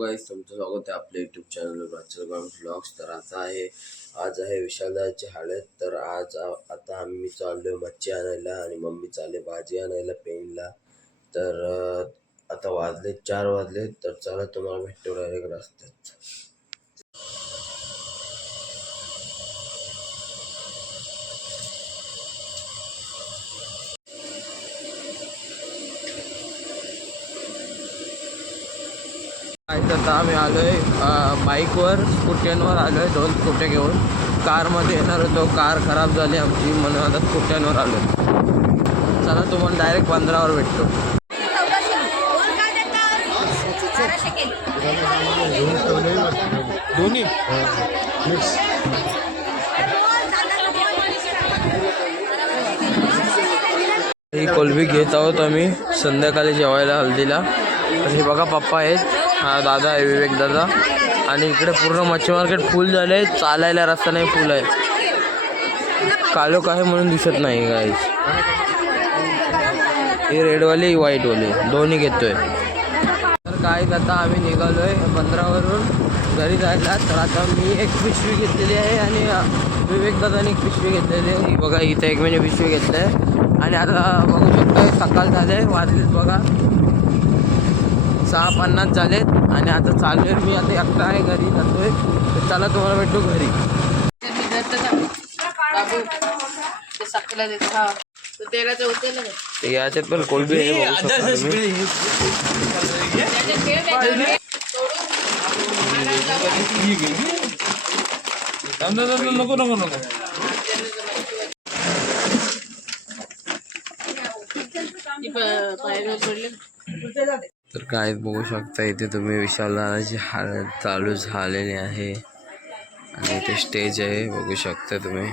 Guys, तुमचं स्वागत आहे आपल्या यूट्यूब चॅनलवर राजचल व्लॉग्स. तर आज आहे विशालदाची हळद. तर आता आम्ही चाललोय मच्छी आणायला आणि मम्मी चालले भाजी आणायला पेनला. तर आता वाजले 4 वाजले. तर चला तुम्हाला भेटतो डायरेक्ट रस्त्यात. आता आम्ही आलोय बाईकवर, स्कूट्यांवर आलोय. 2 स्कूट्या घेऊन. कारमध्ये येणार होतो, कार खराब झाली आमची, म्हणून आता स्कूट्यांवर आलोय. चला तुम्हाला डायरेक्ट 15वर भेटतो. दोन्ही ही कोलबी घेत आहोत आम्ही संध्याकाळी जेवायला हल्दीला. तर हे बघा पप्पा आहेत, हा दादा आहे विवेक दादा. आणि इकडे पूर्ण मच्छी मार्केट फुल झाले. चालायला रस्ता नाही, फुल आहे. कालो काय म्हणून दिसत नाही गाईस. ही रेडवाली व्हाईटवाली दोन्ही घेतोय. तर काय आता आम्ही निघालोय 15वरून घरी जायला. तर आता मी एक पिशवी घेतलेली आहे आणि विवेक दादाने एक पिशवी घेतलेली आहे. बघा इथे एक महिने पिशवी घेतली आहे. आणि आता बघू शकता सकाळ झाले, वाजलेत बघा 6:50 झालेत. आणि आता चाललोय मी, आता एकटा आहे, घरी जातोय. तर चला तुम्हाला भेटतो घरी. याच्यात पण कोलबी आहे. तर काय बघू शकता इथे तुम्ही विशालदाची हळद चालू झालेली आहे. आणि इथे स्टेज आहे, बघू शकता तुम्ही.